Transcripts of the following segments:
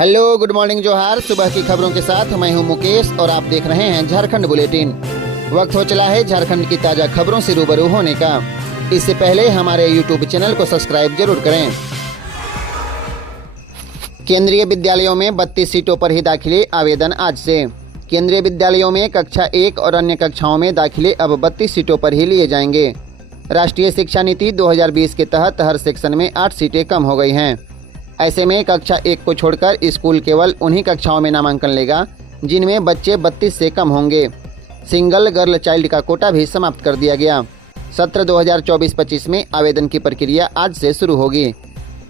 Hello, good morning, जोहार। सुबह की खबरों के साथ मैं हूं मुकेश और आप देख रहे हैं झारखंड बुलेटिन। वक्त हो चला है झारखंड की ताजा खबरों से रूबरू होने का। इससे पहले हमारे यूट्यूब चैनल को सब्सक्राइब जरूर करें। केंद्रीय विद्यालयों में 32 सीटों पर ही दाखिले आवेदन आज से। केंद्रीय विद्यालयों में कक्षा 1 और अन्य कक्षाओं में दाखिले अब 32 सीटों पर ही लिए जाएंगे। राष्ट्रीय शिक्षा नीति 2020 के तहत हर सेक्शन में 8 सीटें कम हो गई हैं। ऐसे में कक्षा 1 को छोड़कर स्कूल केवल उन्हीं कक्षाओं में नामांकन लेगा जिनमें बच्चे 32 से कम होंगे। सिंगल गर्ल चाइल्ड का कोटा भी समाप्त कर दिया गया। सत्र 2024-25 में आवेदन की प्रक्रिया आज से शुरू होगी।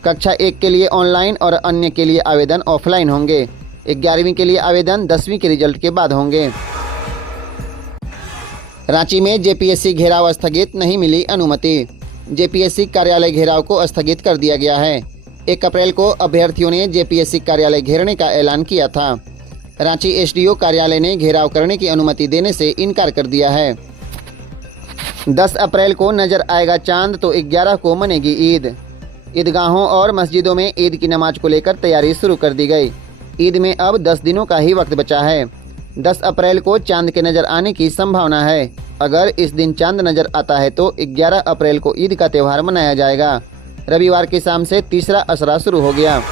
कक्षा 1 के लिए ऑनलाइन और अन्य के लिए आवेदन ऑफलाइन होंगे। 11वीं के लिए आवेदन 10वीं के रिजल्ट के बाद होंगे। रांची में जेपीएससी घेराव स्थगित, नहीं मिली अनुमति। जेपीएससी कार्यालय घेराव को स्थगित कर दिया गया है। 1 अप्रैल को अभ्यर्थियों ने जेपीएससी कार्यालय घेरने का ऐलान किया था। रांची एसडीओ कार्यालय ने घेराव करने की अनुमति देने से इनकार कर दिया है। 10 अप्रैल को नजर आएगा चांद तो 11 को मनेगी ईद। ईदगाहों और मस्जिदों में ईद की नमाज को लेकर तैयारी शुरू कर दी गई। ईद में अब 10 दिनों का ही वक्त बचा है। 10 अप्रैल को चांद के नजर आने की संभावना है। अगर इस दिन चांद नजर आता है तो 11 अप्रैल को ईद का त्यौहार मनाया जाएगा। रविवार की शाम से तीसरा असरा शुरू हो गया।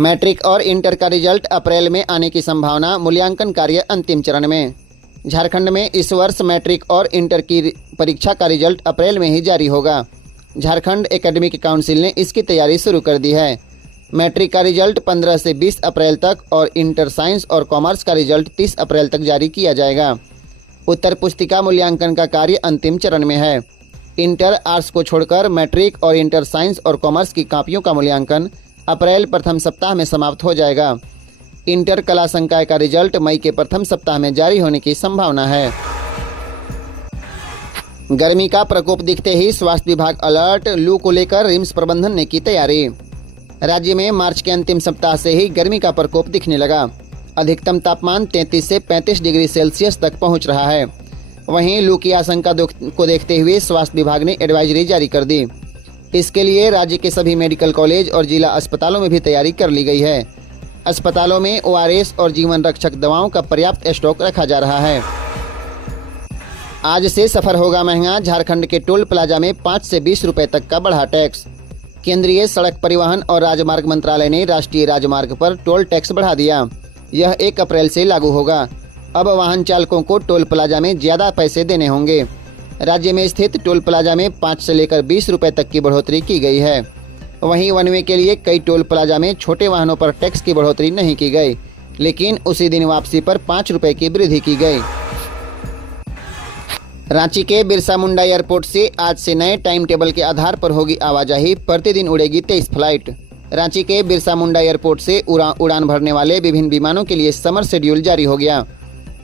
मैट्रिक और इंटर का रिजल्ट अप्रैल में आने की संभावना, मूल्यांकन कार्य अंतिम चरण में। झारखंड में इस वर्ष मैट्रिक और इंटर की परीक्षा का रिजल्ट अप्रैल में ही जारी होगा। झारखंड एकेडमिक काउंसिल ने इसकी तैयारी शुरू कर दी है। मैट्रिक का रिजल्ट 15 से 20 अप्रैल तक और इंटर साइंस और कॉमर्स का रिजल्ट 30 अप्रैल तक जारी किया जाएगा। उत्तर पुस्तिका मूल्यांकन का कार्य अंतिम चरण में है। इंटर आर्ट्स को छोड़कर मैट्रिक और इंटर साइंस और कॉमर्स की कॉपियों का मूल्यांकन अप्रैल प्रथम सप्ताह में समाप्त हो जाएगा। इंटर कला संकाय का रिजल्ट मई के प्रथम सप्ताह में जारी होने की संभावना है। गर्मी का प्रकोप दिखते ही स्वास्थ्य विभाग अलर्ट, लू को लेकर रिम्स प्रबंधन ने की तैयारी। राज्य में मार्च के अंतिम सप्ताह से ही गर्मी का प्रकोप दिखने लगा। अधिकतम तापमान 33 से 35 डिग्री सेल्सियस तक पहुंच रहा है। वहीं लू की आशंका को देखते हुए स्वास्थ्य विभाग ने एडवाइजरी जारी कर दी। इसके लिए राज्य के सभी मेडिकल कॉलेज और जिला अस्पतालों में भी तैयारी कर ली गई है। अस्पतालों में ओआरएस और जीवन रक्षक दवाओं का पर्याप्त स्टॉक रखा जा रहा है। आज से सफर होगा महंगा। झारखंड के टोल प्लाजा में 5 से 20 रुपए तक का बढ़ा टैक्स। केंद्रीय सड़क परिवहन और राजमार्ग मंत्रालय ने राष्ट्रीय राजमार्ग पर टोल टैक्स बढ़ा दिया। यह 1 अप्रैल से लागू होगा। अब वाहन चालकों को टोल प्लाजा में ज्यादा पैसे देने होंगे। राज्य में स्थित टोल प्लाजा में 5 से लेकर 20 रुपए तक की बढ़ोतरी की गई है। वहीं वन वे के लिए कई टोल प्लाजा में छोटे वाहनों पर टैक्स की बढ़ोतरी नहीं की गई, लेकिन उसी दिन वापसी पर 5 रुपए की वृद्धि की गई। रांची के बिरसा मुंडा एयरपोर्ट से आज से नए टाइम टेबल के आधार पर होगी आवाजाही। प्रतिदिन उड़ेगी 23 फ्लाइट। रांची के बिरसा मुंडा एयरपोर्ट से उड़ान भरने वाले विभिन्न विमानों के लिए समर शेड्यूल जारी हो गया।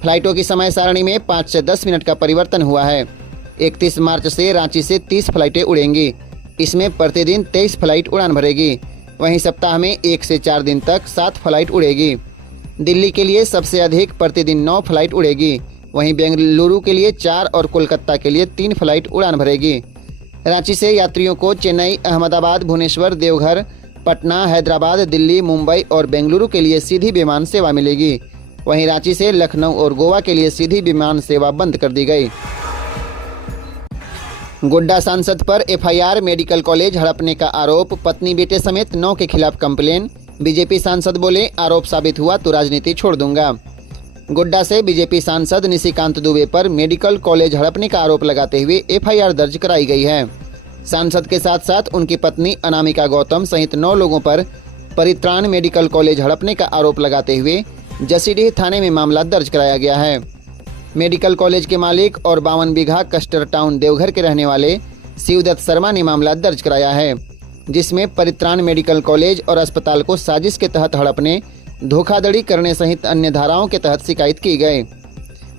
फ्लाइटों की समय सारणी में 5 से 10 मिनट का परिवर्तन हुआ है। 31 मार्च से रांची से 30 फ्लाइटें उड़ेंगी। इसमें प्रतिदिन 23 फ्लाइट उड़ान भरेगी। वहीं सप्ताह में 1 से 4 दिन तक 7 फ्लाइट उड़ेगी। दिल्ली के लिए सबसे अधिक प्रतिदिन 9 फ्लाइट उड़ेगी। वहीं बेंगलुरु के लिए 4 और कोलकाता के लिए 3 फ्लाइट उड़ान भरेगी। रांची से यात्रियों को चेन्नई, अहमदाबाद, भुवनेश्वर, देवघर, पटना, हैदराबाद, दिल्ली, मुंबई और बेंगलुरु के लिए सीधी विमान सेवा मिलेगी। वहीं रांची से लखनऊ और गोवा के लिए सीधी विमान सेवा बंद कर दी गई। गोड्डा सांसद पर एफआईआर, मेडिकल कॉलेज हड़पने का आरोप, पत्नी बेटे समेत 9 के खिलाफ कंप्लेन। बीजेपी सांसद बोले, आरोप साबित हुआ तो राजनीति छोड़ दूंगा। गोड्डा से बीजेपी सांसद निशिकांत दुबे पर मेडिकल कॉलेज हड़पने का आरोप लगाते हुए एफआईआर दर्ज कराई गई है। सांसद के साथ साथ उनकी पत्नी अनामिका गौतम सहित 9 लोगों पर परित्राण मेडिकल कॉलेज हड़पने का आरोप लगाते हुए जसीडीह थाने में मामला दर्ज कराया गया है। मेडिकल कॉलेज के मालिक और 52 बीघा कस्टर टाउन देवघर के रहने वाले शिवदत्त शर्मा ने मामला दर्ज कराया है, जिसमें परित्राण मेडिकल कॉलेज और अस्पताल को साजिश के तहत हड़पने, धोखाधड़ी करने सहित अन्य धाराओं के तहत शिकायत की गई।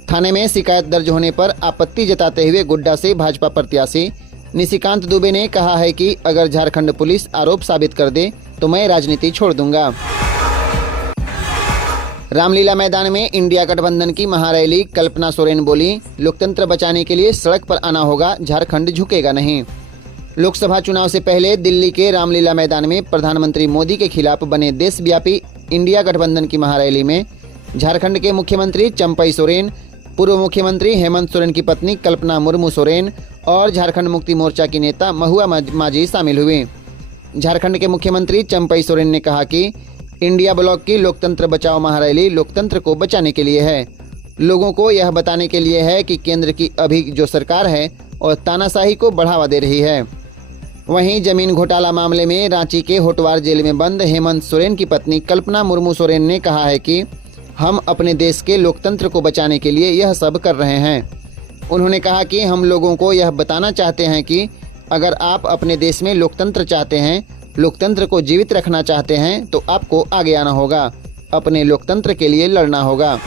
थाने में शिकायत दर्ज होने पर आपत्ति जताते हुए गोड्डा से भाजपा प्रत्याशी निशिकांत दुबे ने कहा है कि अगर झारखंड पुलिस आरोप साबित कर दे तो मैं राजनीति छोड़ दूंगा। रामलीला मैदान में इंडिया गठबंधन की महारैली, कल्पना सोरेन बोली, लोकतंत्र बचाने के लिए सड़क पर आना होगा, झारखंड झुकेगा नहीं। लोकसभा चुनाव से पहले दिल्ली के रामलीला मैदान में प्रधानमंत्री मोदी के खिलाफ बने देशव्यापी इंडिया गठबंधन की महारैली में झारखंड के मुख्यमंत्री चंपई सोरेन, पूर्व मुख्यमंत्री हेमंत सोरेन की पत्नी कल्पना मुर्मू सोरेन और झारखंड मुक्ति मोर्चा की नेता महुआ माझी शामिल हुए। झारखंड के मुख्यमंत्री चंपई सोरेन ने कहा कि इंडिया ब्लॉक की लोकतंत्र बचाओ महारैली लोकतंत्र को बचाने के लिए है, लोगों को यह बताने के लिए है कि केंद्र की अभी जो सरकार है और तानाशाही को बढ़ावा दे रही है। वहीं जमीन घोटाला मामले में रांची के होटवार जेल में बंद हेमंत सोरेन की पत्नी कल्पना मुर्मू सोरेन ने कहा है कि हम अपने देश के लोकतंत्र को बचाने के लिए यह सब कर रहे हैं। उन्होंने कहा कि हम लोगों को यह बताना चाहते हैं कि अगर आप अपने देश में लोकतंत्र चाहते हैं, लोकतंत्र को जीवित रखना चाहते हैं, तो आपको आगे आना होगा, अपने लोकतंत्र के लिए लड़ना होगा।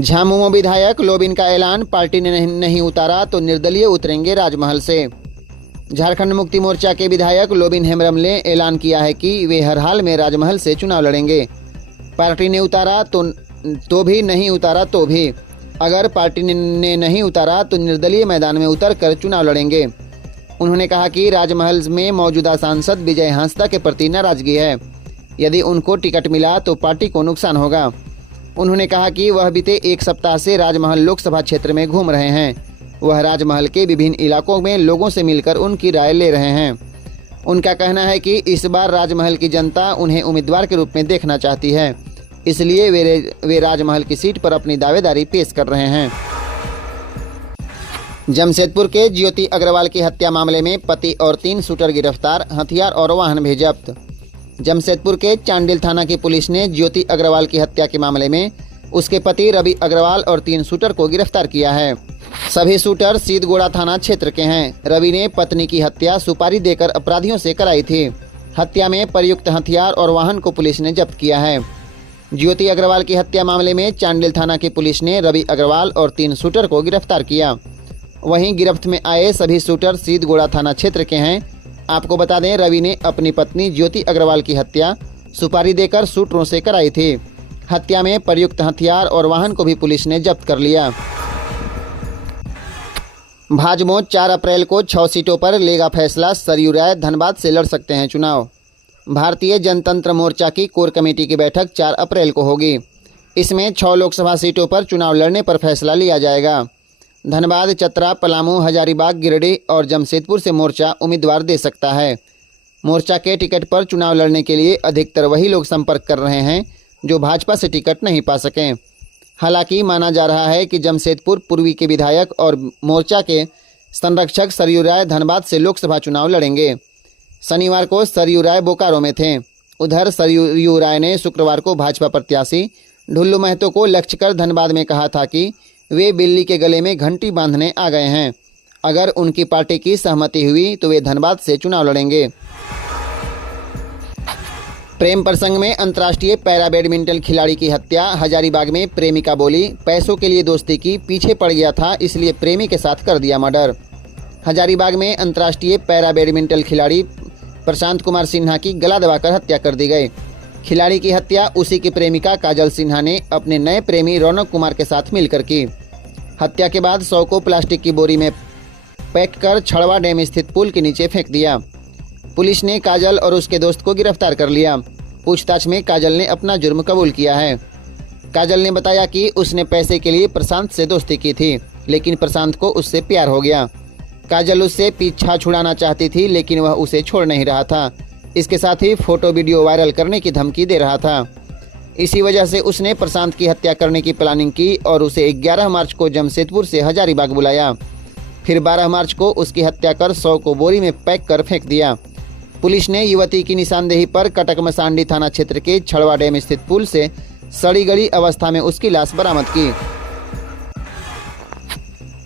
झामुमो विधायक लोबिन का ऐलान, पार्टी ने नहीं उतारा तो निर्दलीय उतरेंगे राजमहल से। झारखंड मुक्ति मोर्चा के विधायक लोबिन हेम्ब्रम ने ऐलान किया है कि वे हर हाल में राजमहल से चुनाव लड़ेंगे। पार्टी ने उतारा तो भी, नहीं उतारा तो भी। अगर पार्टी ने नहीं उतारा तो निर्दलीय मैदान में उतरकर चुनाव लड़ेंगे। उन्होंने कहा कि राजमहल में मौजूदा सांसद विजय हांसदा के प्रति नाराजगी है। यदि उनको टिकट मिला तो पार्टी को नुकसान होगा। उन्होंने कहा कि वह बीते एक सप्ताह से राजमहल लोकसभा क्षेत्र में घूम रहे हैं। वह राजमहल के विभिन्न इलाकों में लोगों से मिलकर उनकी राय ले रहे हैं। उनका कहना है कि इस बार राजमहल की जनता उन्हें उम्मीदवार के रूप में देखना चाहती है, इसलिए वे राजमहल की सीट पर अपनी दावेदारी पेश कर रहे हैं। जमशेदपुर के ज्योति अग्रवाल की हत्या मामले में पति और 3 शूटर गिरफ्तार, हथियार और वाहन भी जब्त। जमशेदपुर के चांडिल थाना की पुलिस ने ज्योति अग्रवाल की हत्या के मामले में उसके पति रवि अग्रवाल और 3 शूटर को गिरफ्तार किया है। सभी शूटर सीधगोड़ा थाना क्षेत्र के हैं। रवि ने पत्नी की हत्या सुपारी देकर अपराधियों से कराई थी। हत्या में प्रयुक्त हथियार और वाहन को पुलिस ने जब्त किया है। ज्योति अग्रवाल की हत्या मामले में चांडिल थाना की पुलिस ने रवि अग्रवाल और 3 शूटर को गिरफ्तार किया। वहीं गिरफ्त में आए सभी शूटर सीधगोड़ा थाना क्षेत्र के हैं। आपको बता दें, रवि ने अपनी पत्नी ज्योति अग्रवाल की हत्या सुपारी देकर शूटरों से कराई थी। हत्या में प्रयुक्त हथियार और वाहन को भी पुलिस ने जब्त कर लिया। भाजपा 4 अप्रैल को 6 सीटों पर लेगा फैसला, सरयू राय धनबाद से लड़ सकते हैं चुनाव। भारतीय जनतंत्र मोर्चा की कोर कमेटी की बैठक 4 अप्रैल को होगी। इसमें 6 लोकसभा सीटों पर चुनाव लड़ने पर फैसला लिया जाएगा। धनबाद, चतरा, पलामू, हजारीबाग, गिरिडीह और जमशेदपुर से मोर्चा उम्मीदवार दे सकता है। मोर्चा के टिकट पर चुनाव लड़ने के लिए अधिकतर वही लोग संपर्क कर रहे हैं जो भाजपा से टिकट नहीं पा सकें। हालांकि माना जा रहा है कि जमशेदपुर पूर्वी के विधायक और मोर्चा के संरक्षक सरयू राय धनबाद से लोकसभा चुनाव लड़ेंगे। शनिवार को सरयू राय बोकारो में थे। उधर सरयू राय ने शुक्रवार को भाजपा प्रत्याशी ढुल्लू महतो को लक्ष्य कर धनबाद में कहा था कि वे बिल्ली के गले में घंटी बांधने आ गए हैं। अगर उनकी पार्टी की सहमति हुई तो वे धनबाद से चुनाव लड़ेंगे। प्रेम प्रसंग में अंतर्राष्ट्रीय पैरा बैडमिंटन खिलाड़ी की हत्या। हजारीबाग में प्रेमिका बोली, पैसों के लिए दोस्ती की, पीछे पड़ गया था इसलिए प्रेमी के साथ कर दिया मर्डर। हजारीबाग में अंतर्राष्ट्रीय पैरा बैडमिंटन खिलाड़ी प्रशांत कुमार सिन्हा की गला दबाकर हत्या कर दी गई। खिलाड़ी की हत्या उसी की प्रेमिका काजल सिन्हा ने अपने नए प्रेमी रौनक कुमार के साथ मिलकर की। हत्या के बाद शव को प्लास्टिक की बोरी में पैक कर छड़वा डैम स्थित पुल के नीचे फेंक दिया। पुलिस ने काजल और उसके दोस्त को गिरफ्तार कर लिया। पूछताछ में काजल ने अपना जुर्म कबूल किया है। काजल ने बताया कि उसने पैसे के लिए प्रशांत से दोस्ती की थी, लेकिन प्रशांत को उससे प्यार हो गया। काजल उससे पीछा छुड़ाना चाहती थी, लेकिन वह उसे छोड़ नहीं रहा था। इसके साथ ही फोटो वीडियो वायरल करने की धमकी दे रहा था। इसी वजह से उसने प्रशांत की हत्या करने की प्लानिंग की और उसे 11 मार्च को जमशेदपुर से हजारीबाग बुलाया। फिर 12 मार्च को उसकी हत्या कर 100 को बोरी में पैक कर फेंक दिया। पुलिस ने युवती की निशानदेही पर कटक मसांडी थाना क्षेत्र के छड़वा डैम स्थित पुल से सड़ी गली अवस्था में उसकी लाश बरामद की।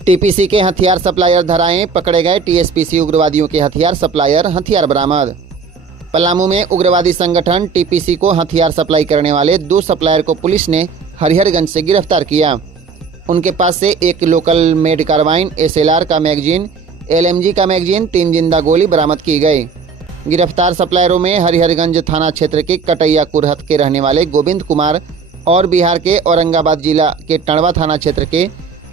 टीपीसी के हथियार सप्लायर धराए, पकड़े गए टीएसपीसी उग्रवादियों के हथियार सप्लायर, हथियार बरामद। पलामू में उग्रवादी संगठन टीपीसी को हथियार सप्लाई करने वाले 2 सप्लायर को पुलिस ने हरिहरगंज से गिरफ्तार किया। उनके पास से एक लोकल मेड कार्बाइन, एसएलआर का मैगजीन, एलएमजी का मैगजीन, 3 जिंदा गोली बरामद की गई। गिरफ्तार सप्लायरों में हरिहरगंज थाना क्षेत्र के कटैया कुरहत के रहने वाले गोविंद कुमार और बिहार के औरंगाबाद जिला के टणवा थाना क्षेत्र के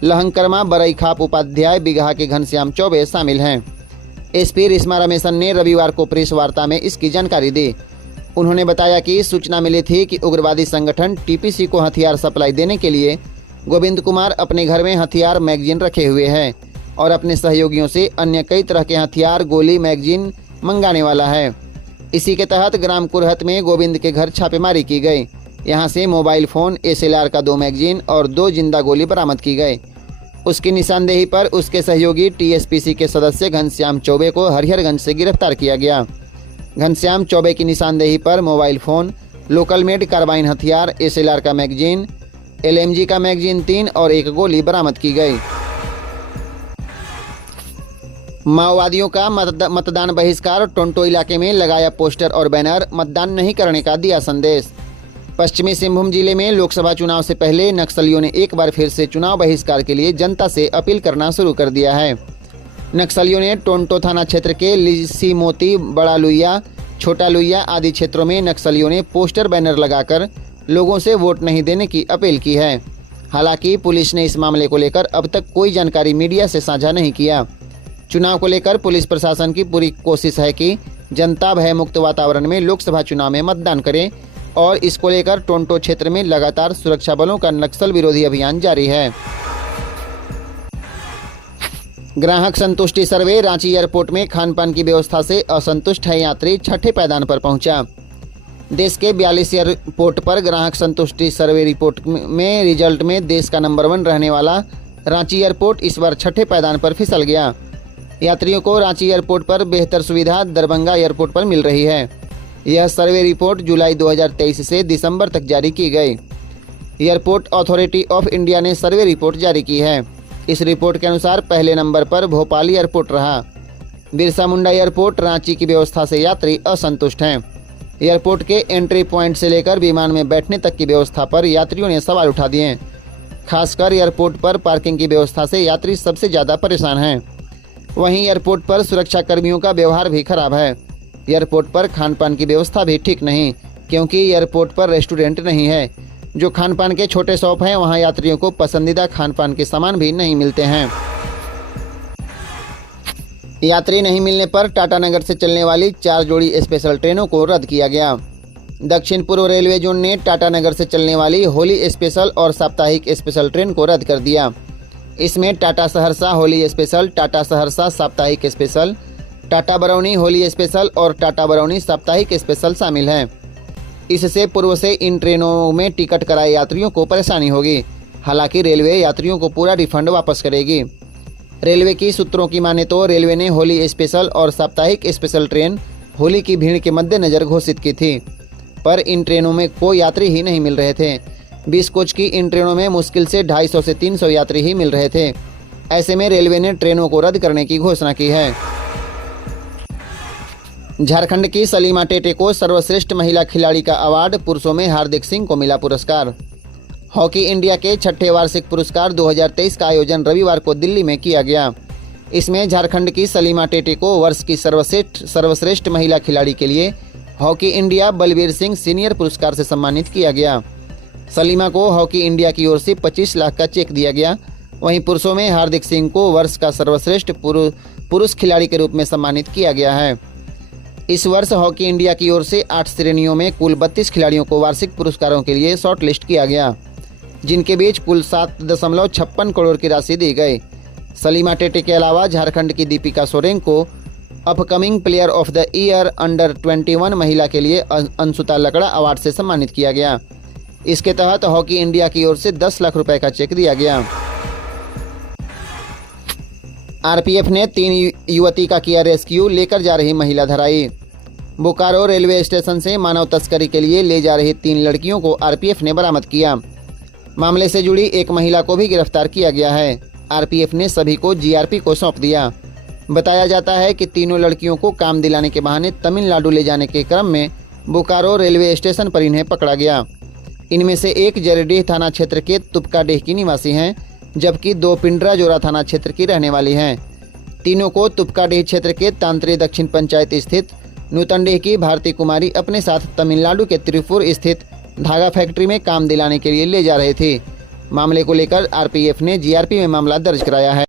लहंकरमा, बरईखाप उपाध्याय, बिगहा के घनश्याम चौबे शामिल हैं। एसपी रिश्मा रमेशन ने रविवार को प्रेस वार्ता में इसकी जानकारी दी। उन्होंने बताया कि सूचना मिली थी कि उग्रवादी संगठन टीपीसी को हथियार सप्लाई देने के लिए गोविंद कुमार अपने घर में हथियार मैगजीन रखे हुए हैं और अपने सहयोगियों से अन्य कई तरह के हथियार, गोली, मैगजीन मंगाने वाला है। इसी के तहत ग्राम कुरहत में गोविंद के घर छापेमारी की गई। यहां से मोबाइल फोन, एसएलआर का 2 मैगजीन और 2 जिंदा गोली बरामद की गई। उसकी निशानदेही पर उसके सहयोगी टीएसपीसी के सदस्य घनश्याम चौबे को हरिहरगंज से गिरफ्तार किया गया। घनश्याम चौबे की निशानदेही पर mobile phone, local made carbine हथियार, एसएलआर का मैगजीन, एलएमजी का मैगजीन 3 और 1 गोली बरामद की गई। माओवादियों का मतदान बहिष्कार, टोंटो इलाके में लगाया पोस्टर और बैनर, मतदान नहीं करने का दिया संदेश। पश्चिमी सिंहभूम जिले में लोकसभा चुनाव से पहले नक्सलियों ने एक बार फिर से चुनाव बहिष्कार के लिए जनता से अपील करना शुरू कर दिया है। नक्सलियों ने टोंटो थाना क्षेत्र के लिसी मोती, बड़ा लुइया, छोटा लुइया आदि क्षेत्रों में नक्सलियों ने पोस्टर बैनर लगाकर लोगों से वोट नहीं देने की अपील की है। हालांकि पुलिस ने इस मामले को लेकर अब तक कोई जानकारी मीडिया से साझा नहीं किया। चुनाव को लेकर पुलिस प्रशासन की पूरी कोशिश है कि जनता भयमुक्त वातावरण में लोकसभा चुनाव में मतदान करे और इसको लेकर टोंटो क्षेत्र में लगातार सुरक्षा बलों का नक्सल विरोधी अभियान जारी है। ग्राहक संतुष्टि सर्वे, रांची एयरपोर्ट में खानपान की व्यवस्था से असंतुष्ट है यात्री, छठे पायदान पर पहुंचा। देश के 42 एयरपोर्ट पर ग्राहक संतुष्टि सर्वे रिपोर्ट में रिजल्ट में देश का नंबर 1 रहने वाला रांची एयरपोर्ट इस बार छठे पायदान पर फिसल गया। यात्रियों को रांची एयरपोर्ट पर बेहतर सुविधा दरभंगा एयरपोर्ट पर मिल रही है। यह सर्वे रिपोर्ट जुलाई 2023 से दिसंबर तक जारी की गई। एयरपोर्ट अथॉरिटी ऑफ इंडिया ने सर्वे रिपोर्ट जारी की है। इस रिपोर्ट के अनुसार पहले नंबर पर भोपाल एयरपोर्ट रहा। बिरसा मुंडा एयरपोर्ट, रांची की व्यवस्था से यात्री असंतुष्ट हैं। एयरपोर्ट के एंट्री पॉइंट से लेकर विमान में बैठने तक की व्यवस्था पर यात्रियों ने सवाल उठा दिए। खासकर एयरपोर्ट पर पार्किंग की व्यवस्था से यात्री सबसे ज़्यादा परेशान हैं। वहीं एयरपोर्ट पर सुरक्षा कर्मियों का व्यवहार भी खराब है। एयरपोर्ट पर खानपान की व्यवस्था भी ठीक नहीं, क्योंकि एयरपोर्ट पर रेस्टोरेंट नहीं है। जो खानपान के छोटे शॉप हैं वहां यात्रियों को पसंदीदा खानपान के सामान भी नहीं मिलते हैं। यात्री नहीं मिलने पर टाटानगर से चलने वाली 4 जोड़ी स्पेशल ट्रेनों को रद्द किया गया। दक्षिण पूर्व रेलवे जोन ने टाटानगर से चलने वाली होली स्पेशल और साप्ताहिक स्पेशल ट्रेन को रद्द कर दिया। इसमें टाटा सहरसा होली स्पेशल, टाटा सहरसा साप्ताहिक स्पेशल, टाटा बरौनी होली स्पेशल और टाटा बरौनी साप्ताहिक स्पेशल शामिल हैं। इससे पूर्व से इन ट्रेनों में टिकट कराए यात्रियों को परेशानी होगी। हालांकि रेलवे यात्रियों को पूरा रिफंड वापस करेगी। रेलवे की सूत्रों की माने तो रेलवे ने होली स्पेशल और साप्ताहिक स्पेशल ट्रेन होली की भीड़ के मद्देनजर घोषित की थी, पर इन ट्रेनों में कोई यात्री ही नहीं मिल रहे थे। 20 कोच की इन ट्रेनों में मुश्किल से 250 से 300 यात्री ही मिल रहे थे। ऐसे में रेलवे ने ट्रेनों को रद्द करने की घोषणा की है। झारखंड की सलीमा टेटे को सर्वश्रेष्ठ महिला खिलाड़ी का अवार्ड, पुरुषों में हार्दिक सिंह को मिला पुरस्कार। हॉकी इंडिया के 6ठे वार्षिक पुरस्कार 2023 का आयोजन रविवार को दिल्ली में किया गया। इसमें झारखंड की सलीमा टेटे को वर्ष की सर्वश्रेष्ठ महिला खिलाड़ी के लिए hockey India Balbir Singh senior पुरस्कार से सम्मानित किया गया। सलीमा को हॉकी इंडिया की ओर से 25 लाख का चेक दिया गया। वहीं पुरुषों में हार्दिक सिंह को वर्ष का सर्वश्रेष्ठ पुरुष खिलाड़ी के रूप में सम्मानित किया गया है। इस वर्ष हॉकी इंडिया की ओर से 8 श्रेणियों में कुल 32 खिलाड़ियों को वार्षिक पुरस्कारों के लिए शॉर्ट लिस्ट किया गया, जिनके बीच कुल 7.56 करोड़ की राशि दी गई। सलीमा टेटे के अलावा झारखंड की दीपिका सोरेन को upcoming player of the year under 21 महिला के लिए अंशुता लकड़ा अवार्ड से सम्मानित किया गया। इसके तहत हॉकी इंडिया की ओर से 10 लाख रुपए का चेक दिया गया। आरपीएफ ने 3 युवती का किया रेस्क्यू, लेकर जा रही महिला धराई। बोकारो रेलवे स्टेशन से मानव तस्करी के लिए ले जा रही 3 लड़कियों को आरपीएफ ने बरामद किया। मामले से जुड़ी एक महिला को भी गिरफ्तार किया गया है। आरपीएफ ने सभी को जीआरपी को सौंप दिया। बताया जाता है कि तीनों लड़कियों को काम दिलाने के बहाने तमिलनाडु ले जाने के क्रम में बोकारो रेलवे स्टेशन पर इन्हें पकड़ा गया। इनमें से एक जरीडीह थाना क्षेत्र के तुपकाडीह की निवासी हैं, जबकि 2 पिंडराजोरा थाना क्षेत्र की रहने वाली हैं। तीनों को तुपकाडीह क्षेत्र के तांत्रे दक्षिण पंचायत स्थित नूतनडीह की भारती कुमारी अपने साथ तमिलनाडु के तिरुपुर स्थित धागा फैक्ट्री में काम दिलाने के लिए ले जा रहे थे। मामले को लेकर आरपीएफ ने जीआरपी में मामला दर्ज कराया है।